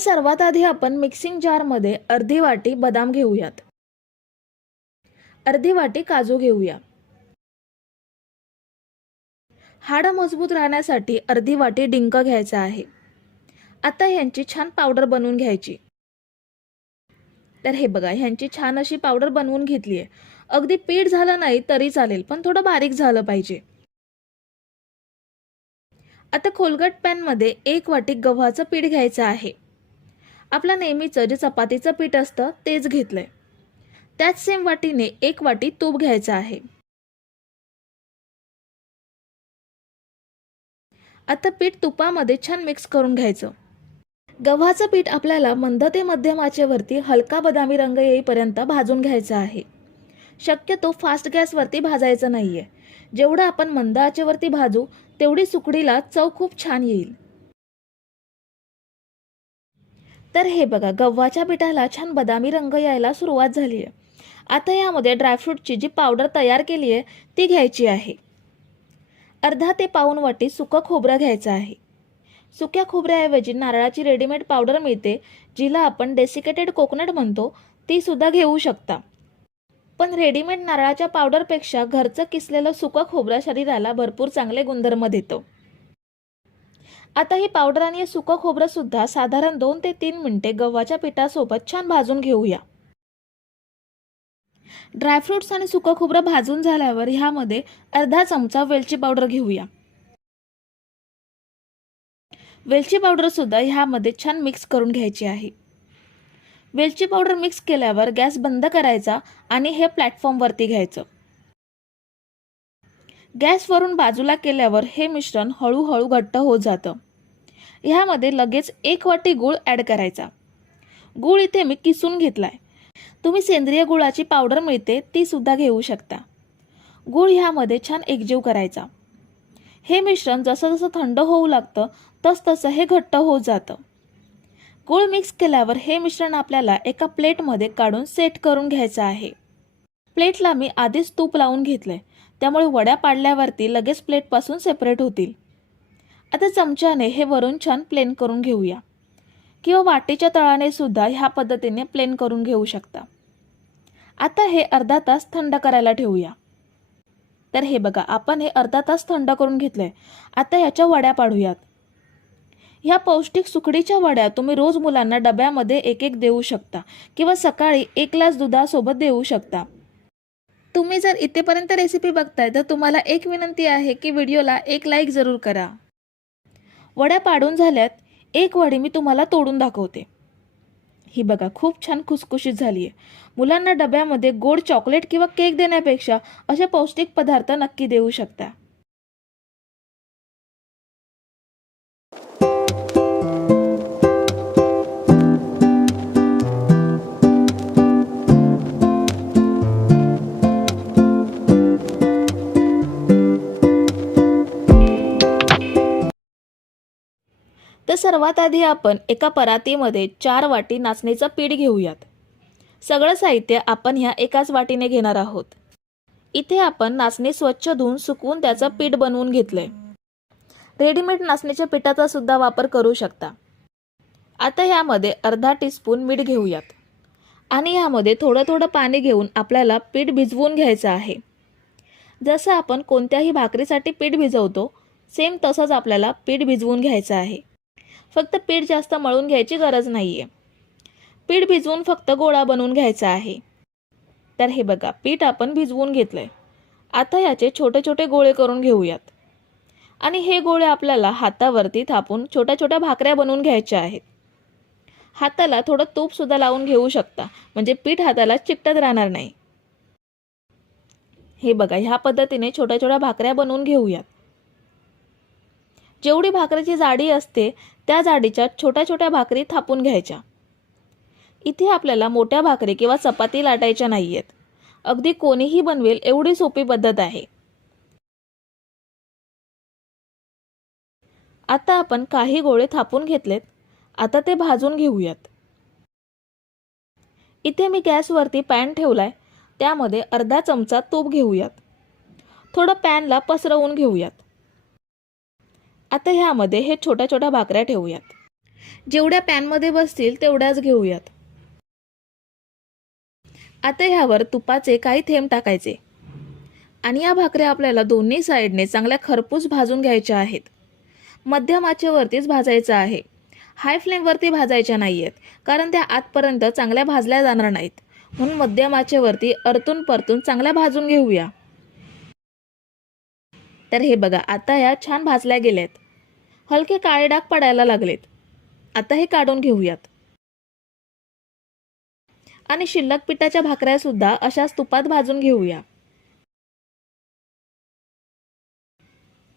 सर्वात आधी आपण मिक्सिंग जारमध्ये अर्धी वाटी बदाम घेऊयात, अर्धी वाटी काजू घेऊया, हाड मजबूत राहण्यासाठी अर्धी वाटी डिंक घ्यायचा आहे। आता ह्यांची छान पावडर बनवून घ्यायची। तर हे बघा, ह्यांची छान अशी पावडर बनवून घेतली आहे। अगदी पीठ झालं नाही तरी चालेल, पण थोडं बारीक झालं पाहिजे। आता खोलगट पॅन मध्ये 1 वाटी गव्हाचं पीठ घ्यायचं आहे। आपलं नेहमीचं जे चपातीचं पीठ असतं तेच घेतलंय। त्याच सेम वाटीने 1 वाटी तूप घ्यायचं आहे। आता पीठ तुपामध्ये छान मिक्स करून घ्यायचं। गव्हाचं पीठ आपल्याला मंद ते मध्यम आचेवरती हलका बदामी रंग येईपर्यंत भाजून घ्यायचं आहे। शक्यतो फास्ट गॅसवरती भाजायचं नाहीये। जेवढं आपण मंद आचेवरती भाजू तेवढी सुकडीला चव खूप छान येईल। तर हे बघा, गव्हाच्या पिठाला छान बदामी रंग यायला सुरुवात झाली आहे। आता यामध्ये ड्रायफ्रूटची जी पावडर तयार केली आहे ती घ्यायची आहे। अर्धा ते पाऊण वाटी सुकं खोबरं घ्यायचं आहे। सुक्या खोबऱ्याऐवजी नारळाची रेडीमेड पावडर मिळते, जिला आपण डेसिकेटेड कोकोनट म्हणतो, ती सुद्धा घेऊ शकता। पण रेडीमेड नारळाच्या पावडरपेक्षा घरचं किसलेलं सुकं खोबरं शरीराला भरपूर चांगले गुणधर्म देतं। आता ही पावडर आणि सुकं खोबरं सुद्धा साधारण 2 ते 3 मिनिटे गव्हाच्या पिठासोबत छान भाजून घेऊया। ड्रायफ्रुट्स आणि सुकं खोबरं भाजून झाल्यावर ह्यामध्ये अर्धा चमचा वेलची पावडर घेऊया। वेलची पावडर सुद्धा ह्यामध्ये छान मिक्स करून घ्यायची आहे। वेलची पावडर मिक्स केल्यावर गॅस बंद करायचा आणि हे प्लॅटफॉर्मवरती घ्यायचं। गॅसवरून बाजूला केल्यावर हे मिश्रण हळूहळू घट्ट होत जातं। ह्यामध्ये लगेच 1 वाटी गूळ ॲड करायचा। गूळ इथे मी किसून घेतलाय। तुम्ही सेंद्रिय गुळाची पावडर मिळते ती सुद्धा घेऊ शकता। गूळ ह्यामध्ये छान एकजीव करायचा। हे मिश्रण जसं जसं थंड होऊ लागतं तसं हे घट्ट होत जातं। गूळ मिक्स केल्यावर हे मिश्रण आपल्याला एका प्लेटमध्ये काढून सेट करून घ्यायचं आहे। प्लेटला मी आधीच तूप लावून घेतलंय, त्यामुळे वड्या पाडल्यावरती लगेच प्लेटपासून सेपरेट होतील। आता चमच्याने हे वरून छान प्लेन करून घेऊया, किंवा वाटीच्या तळाने सुद्धा ह्या पद्धतीने प्लेन करून घेऊ शकता। आता हे अर्धा तास थंड करायला ठेवूया। तर हे बघा, आपण हे अर्धा तास थंड करून घेतलंय। आता याच्या वड्या पाडूयात। ह्या पौष्टिक सुकडीच्या वड्या तुम्ही रोज मुलांना डब्यामध्ये एक देऊ शकता, किंवा सकाळी 1 ग्लास दुधासोबत देऊ शकता। तुम्ही जर इथेपर्यंत रेसिपी बघताय तर तुम्हाला एक विनंती आहे की व्हिडिओला एक लाईक जरूर करा। वड्या पाडून झाल्यात। एक वडी मी तुम्हाला तोडून दाखवते। ही बघा, खूप छान खुसखुशीत झाली आहे। मुलांना डब्यामध्ये गोड चॉकलेट किंवा केक देण्यापेक्षा असे पौष्टिक पदार्थ नक्की देऊ शकता। तर सर्वात आधी आपण एका परातीमध्ये 4 वाटी नाचणीचं पीठ घेऊयात। सगळं साहित्य आपण ह्या एकाच वाटीने घेणार आहोत। इथे आपण नाचणी स्वच्छ धुवून सुकवून त्याचं पीठ बनवून घेतलंय। रेडीमेड नाचणीच्या पिठाचा सुद्धा वापर करू शकता। आता ह्यामध्ये अर्धा टीस्पून मीठ घेऊयात आणि ह्यामध्ये थोडं थोडं पाणी घेऊन आपल्याला पीठ भिजवून घ्यायचं आहे। जसं आपण कोणत्याही भाकरीसाठी पीठ भिजवतो सेम तसंच आपल्याला पीठ भिजवून घ्यायचं आहे। फक्त पीठ जास्त मळून घ्यायची गरज नाहीये। पीठ भिजवून फक्त गोळा बनवून घ्यायचा आहे। तर हे बघा, पीठ आपण भिजवून घेतलंय। आता याचे छोटे छोटे गोळे करून घेऊयात आणि हे गोळे आपल्याला हातावरती थापून छोट्या छोट्या भाकऱ्या बनवून घ्यायच्या आहेत। हाताला थोडं तूप सुद्धा लावून घेऊ शकता, म्हणजे पीठ हाताला चिकटत राहणार नाही। हे बघा, ह्या पद्धतीने छोट्या छोट्या भाकऱ्या बनवून घेऊयात। जेवढी भाकरीची जाडी असते त्या जाडीच्या छोट्या छोट्या भाकरी थापून घ्यायच्या। इथे आपल्याला मोठ्या भाकरी किंवा चपाती लाटायच्या नाहीयेत। अगदी कोणीही बनवेल एवढी सोपी पद्धत आहे। आता आपण काही गोळे थापून घेतलेत। आता ते भाजून घेऊयात। इथे मी गॅसवरती पॅन ठेवलाय, त्यामध्ये अर्धा चमचा तूप घेऊयात। थोडं पॅनला पसरवून घेऊयात। आता ह्यामध्ये हे छोट्या छोट्या भाकऱ्या ठेवूयात। जेवढ्या पॅनमध्ये बसतील तेवढ्याच घेऊयात. आता ह्यावर तुपाचे काही थेंब टाकायचे आणि या भाकऱ्या आपल्याला दोन्ही साईडने चांगल्या खरपूस भाजून घ्यायच्या आहेत. मध्यम आचेवरतीच भाजायचं आहे. हाय फ्लेमवरती भाजायच्या नाही आहेत, कारण त्या आतपर्यंत चांगल्या भाजल्या जाणार नाहीत. म्हणून मध्यम आचेवरती परतून परतून चांगल्या भाजून घेऊया. तर हे बघा, आता या छान भाजल्या गेल्यात. हलके काळे डाग पडायला लागलेत. आता हे काढून घेऊयात आणि शिल्लक पिठाच्या भाकऱ्या सुद्धा अशाच तुपात भाजून घेऊया.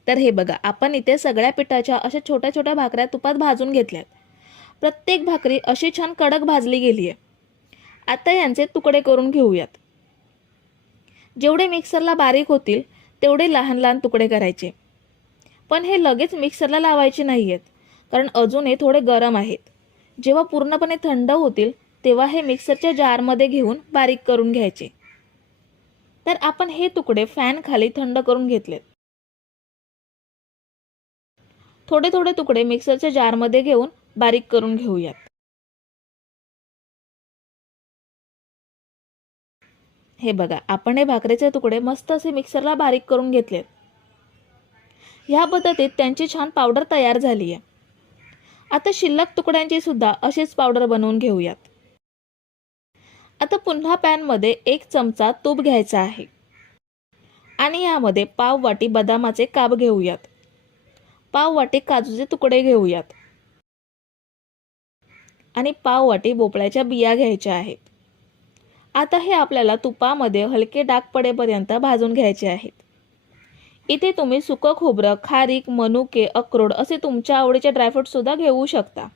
तर हे बघा, आपण इथे सगळ्या पिठाच्या अशा छोट्या छोट्या भाकऱ्या तुपात भाजून घेतल्यात. प्रत्येक भाकरी अशी छान कडक भाजली गेली आहे. आता यांचे तुकडे करून घेऊयात. जेवढे मिक्सरला बारीक होतील तेवढे लहान लहान तुकडे करायचे. पण हे लगेच मिक्सरला लावायचे नाही आहेत, कारण अजून हे थोडे गरम आहेत. जेव्हा पूर्णपणे थंड होतील तेव्हा हे मिक्सरच्या जारमध्ये घेऊन बारीक करून घ्यायचे. तर आपण हे तुकडे फॅन खाली थंड करून घेतलेत. थोडे थोडे तुकडे मिक्सरच्या जारमध्ये घेऊन बारीक करून घेऊयात. हे बघा, आपण हे भाकरीचे तुकडे मस्त असे मिक्सरला बारीक करून घेतलेत. ह्या पद्धतीत त्यांची छान पावडर तयार झाली आहे. आता शिल्लक तुकड्यांची सुद्धा अशीच पावडर बनवून घेऊयात. आता पुन्हा पॅनमध्ये 1 चमचा तूप घ्यायचा आहे आणि यामध्ये पाव वाटी बदामाचे काप घेऊयात. पाव वाटी काजूचे तुकडे घेऊयात आणि पाव वाटी भोपळ्याच्या बिया घ्यायच्या आहेत. आता हे आपल्याला तुपामध्ये हलके डाग पडेपर्यंत भाजून घ्यायचे आहेत. इथे तुम्ही सुकं खोबरं, खारीक, मनुके, अक्रोड असे तुमच्या आवडीचे ड्रायफ्रूट सुद्धा घेऊ शकता.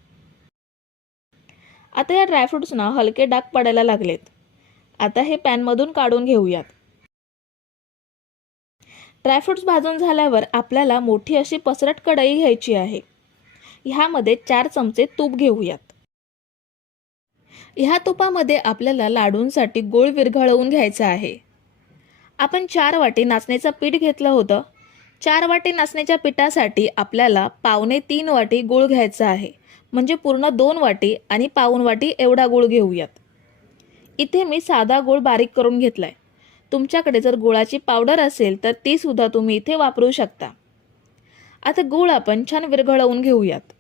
आता या ड्रायफ्रूट्सना हलके डाग पडायला लागलेत. आता हे पॅनमधून काढून घेऊयात. ड्रायफ्रूट्स भाजून झाल्यावर आपल्याला मोठी अशी पसरट कढई घ्यायची आहे. ह्यामध्ये 4 चमचे तूप घेऊयात. ह्या तुपामध्ये आपल्याला लाडूंसाठी गूळ विरघळवून घ्यायचा आहे. आपण 4 वाटी नाचणीचं पीठ घेतलं होतं. 4 वाटी नाचणीच्या पिठासाठी आपल्याला 2.25 वाटी गूळ घ्यायचा आहे. म्हणजे पूर्ण 2 वाटी आणि पाऊण वाटी एवढा गूळ घेऊयात. इथे मी साधा गूळ बारीक करून घेतलाय. तुमच्याकडे जर गुळाची पावडर असेल तर ती सुद्धा तुम्ही इथे वापरू शकता. आता गूळ आपण छान विरघळवून घेऊयात.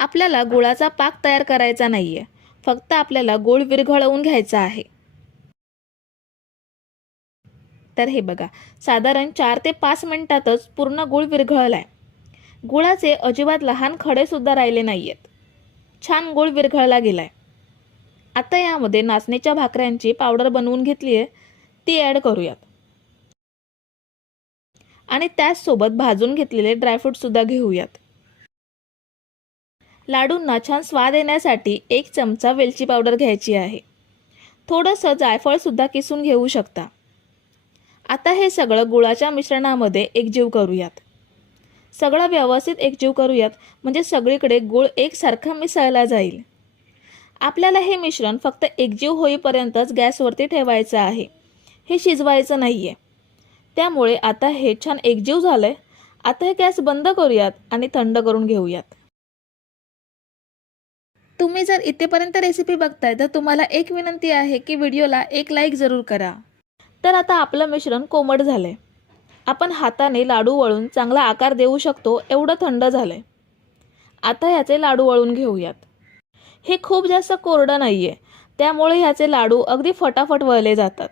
आपल्याला गुळाचा पाक तयार करायचा नाहीये, फक्त आपल्याला गूळ विरघळवून घ्यायचा आहे. तर हे बघा, साधारण 4 ते 5 मिनिटातच पूर्ण गूळ विरघळलाय. गुळाचे अजिबात लहान खडे सुद्धा राहिले नाहीयेत. छान गूळ विरघळला गेलाय. आता यामध्ये नाचणीच्या भाकऱ्यांची पावडर बनवून घेतली आहे, ती ॲड करूयात आणि त्याचसोबत भाजून घेतलेले ड्रायफ्रूट सुद्धा घेऊयात. लाडूंना छान स्वाद येण्यासाठी 1 चमचा वेलची पावडर घ्यायची आहे. थोडंसं जायफळ सुद्धा किसून घेऊ शकता. आता हे सगळं गुळाच्या मिश्रणामध्ये एकजीव करूयात. सगळं व्यवस्थित एकजीव करूयात, म्हणजे सगळीकडे गूळ एकसारखा मिसळला जाईल. आपल्याला हे मिश्रण फक्त एकजीव होईपर्यंतच गॅसवरती ठेवायचं आहे. हे शिजवायचं नाहीये. त्यामुळे आता हे छान एकजीव झालंय. आता हे गॅस बंद करूयात आणि थंड करून घेऊयात. तुम्ही जर इथेपर्यंत रेसिपी बघताय तर तुम्हाला एक विनंती आहे की व्हिडिओला एक लाईक जरूर करा. तर आता आपलं मिश्रण कोमट झालंय. आपण हाताने लाडू वळून चांगला आकार देऊ शकतो एवढं थंड झालंय. आता ह्याचे लाडू वळून घेऊयात. हे खूप जास्त कोरडं नाहीये, त्यामुळे ह्याचे लाडू अगदी फटाफट वळले जातात.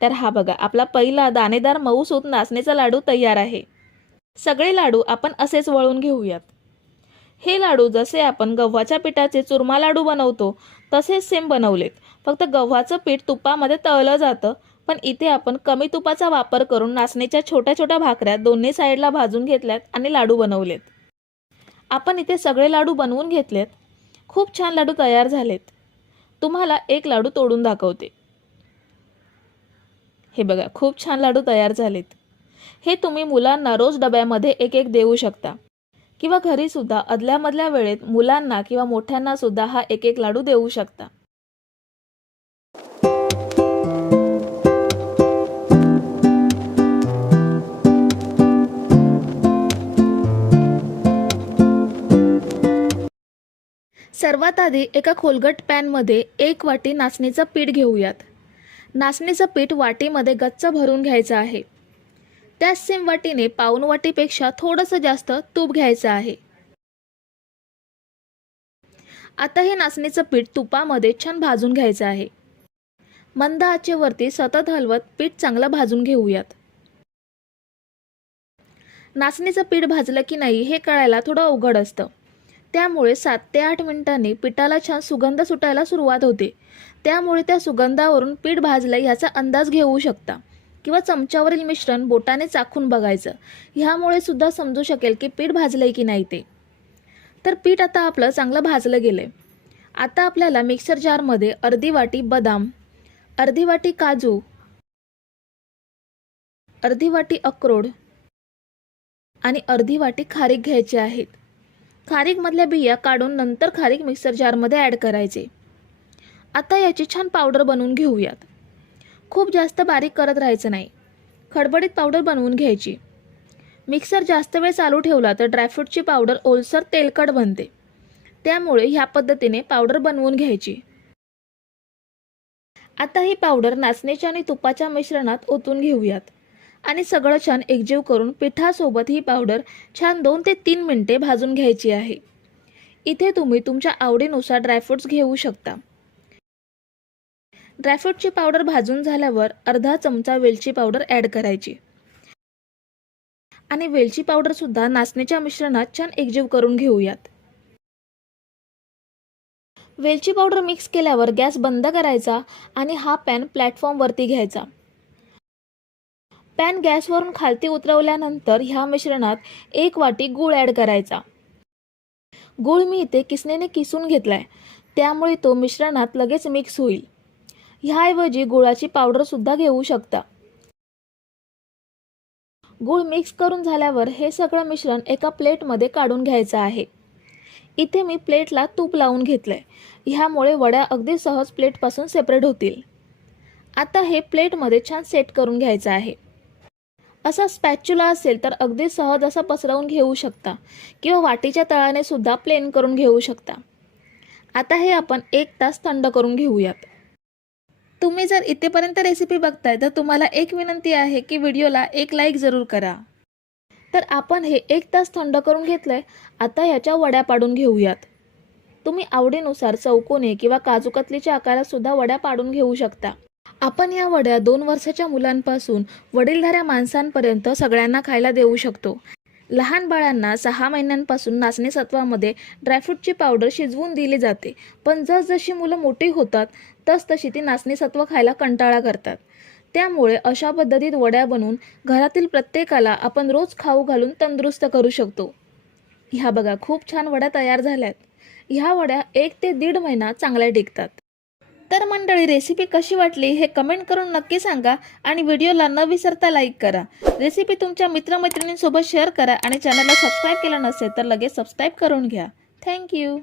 तर हा बघा, आपला पहिला दाणेदार मऊसूत नाचणीचा लाडू तयार आहे. सगळे लाडू आपण असेच वळून घेऊयात. हे लाडू जसे आपण गव्हाच्या पिठाचे चुरमा लाडू बनवतो तसेच सेम बनवलेत. फक्त गव्हाचं पीठ तुपामध्ये तळलं जातं, पण इथे आपण कमी तुपाचा वापर करून नाचणीच्या छोट्या छोट्या भाकऱ्या दोन्ही साईडला भाजून घेतल्यात आणि लाडू बनवलेत. आपण इथे सगळे लाडू बनवून घेतलेत. खूप छान लाडू तयार झालेत. तुम्हाला एक लाडू तोडून दाखवते. हे बघा, खूप छान लाडू तयार झालेत. हे तुम्ही मुलांना रोज डब्यामध्ये एक एक देऊ शकता किंवा घरी सुद्धा अदल्यामधल्या वेळेत मुलांना किंवा मोठ्यांना सुद्धा हा एक एक लाडू देऊ शकता. सर्वात आधी एका खोलगट पॅनमध्ये 1 वाटी नाचणीचं पीठ घेऊयात. नाचणीचं पीठ वाटीमध्ये गच्च भरून घ्यायचं आहे. त्याच सेम वाटीने पाऊण वाटीपेक्षा थोडंसं जास्त तूप घ्यायचं आहे. आता हे नाचणीचं पीठ तुपामध्ये छान भाजून घ्यायचं आहे. मंद आचेवरती सतत हलवत पीठ चांगलं भाजून घेऊयात. नाचणीचं पीठ भाजलं की नाही हे कळायला थोडं अवघड असतं. त्यामुळे 7 ते 8 मिनिटांनी पिठाला छान सुगंध सुटायला सुरुवात होते. त्यामुळे त्या सुगंधावरून पीठ भाजलं याचा अंदाज घेऊ शकता किंवा चमच्यावरील मिश्रण बोटाने चाखून बघायचं. ह्यामुळे सुद्धा समजू शकेल की पीठ भाजलंय की नाही ते. तर पीठ आता आपलं चांगलं भाजलं गेलंय. आता आपल्याला मिक्सर जारमध्ये अर्धी वाटी बदाम, अर्धी वाटी काजू, अर्धी वाटी अक्रोड आणि अर्धी वाटी खारीक घ्यायचे आहेत. खारीकमधल्या बिया काढून नंतर खारीक मिक्सर जारमध्ये ॲड करायचे. आता याची छान पावडर बनवून घेऊयात. खूप जास्त बारीक करत राहायचं नाही, खडबडीत पावडर बनवून घ्यायची. मिक्सर जास्त वेळ चालू ठेवला तर ड्रायफ्रूटची पावडर ओलसर तेलकट बनते. त्यामुळे ह्या पद्धतीने पावडर बनवून घ्यायची. आता ही पावडर नाचणीच्या आणि तुपाच्या मिश्रणात ओतून घेऊयात आणि सगळं छान एकजीव करून पिठासोबत ही पावडर छान 2 ते 3 मिनिटे भाजून घ्यायची आहे. इथे तुम्ही तुमच्या आवडीनुसार ड्रायफ्रूट्स घेऊ शकता. ड्रायफ्रूटची पावडर भाजून झाल्यावर अर्धा चमचा वेलची पावडर ॲड करायची आणि वेलची पावडर सुद्धा नाचणीच्या मिश्रणात छान एकजीव करून घेऊयात. वेलची पावडर मिक्स केल्यावर गॅस बंद करायचा आणि हा पॅन प्लॅटफॉर्मवरती घ्यायचा. पॅन गॅसवरून खालती उतरवल्यानंतर ह्या मिश्रणात 1 वाटी गूळ ॲड करायचा. गूळ मी इथे किसणीने किसून घेतलाय, त्यामुळे तो मिश्रणात लगेच मिक्स होईल. ह्याऐवजी गुळाची पावडर सुद्धा घेऊ शकता. गूळ मिक्स करून झाल्यावर हे सगळं मिश्रण एका प्लेटमध्ये काढून घ्यायचं आहे. इथे मी प्लेटला तूप लावून घेतलंय. ह्यामुळे वड्या अगदी सहज प्लेटपासून सेपरेट होतील. आता हे प्लेटमध्ये छान सेट करून घ्यायचं आहे. असा स्पॅच्युला असेल तर अगदी सहज असा पसरवून घेऊ शकता किंवा वाटीच्या तळाने सुद्धा प्लेन करून घेऊ शकता. आता हे आपण 1 तास थंड करून घेऊयात. तुम्ही जर इथेपर्यंत रेसिपी बघताय तर तुम्हाला एक विनंती आहे की व्हिडिओला एक लाईक जरूर करा. तर आपण हे 1 तास थंड करून घेतलंय. आता याच्या वड्या पाडून घेऊयात. तुम्ही आवडीनुसार चौकोनी किंवा काजू कतलीच्या आकारात सुद्धा वड्या पाडून घेऊ शकता. आपण या वड्या 2 वर्षाच्या मुलांपासून वडीलधाऱ्या माणसांपर्यंत सगळ्यांना खायला देऊ शकतो. लहान बाळांना 6 महिन्यांपासून नाचणी सत्वामध्ये ड्रायफ्रूटची पावडर शिजवून दिली जाते. पण जसजशी मुलं मोठी होतात तसतशी ती नाचणी सत्व खायला कंटाळा करतात. त्यामुळे अशा पद्धतीत वड्या बनवून घरातील प्रत्येकाला आपण रोज खाऊ घालून तंदुरुस्त करू शकतो. ह्या बघा खूप छान वड्या तयार झाल्यात. ह्या वड्या 1 ते 1.5 महिना चांगल्या टिकतात. तर मंडळी, रेसिपी कशी वाटली हे कमेंट करून नक्की सांगा आणि व्हिडिओला न विसरता लाईक करा. रेसिपी तुमच्या मित्रमैत्रिणींसोबत शेअर करा आणि चॅनलला सबस्क्राईब केलं नसेल तर लगेच सबस्क्राईब करून घ्या. थँक्यू.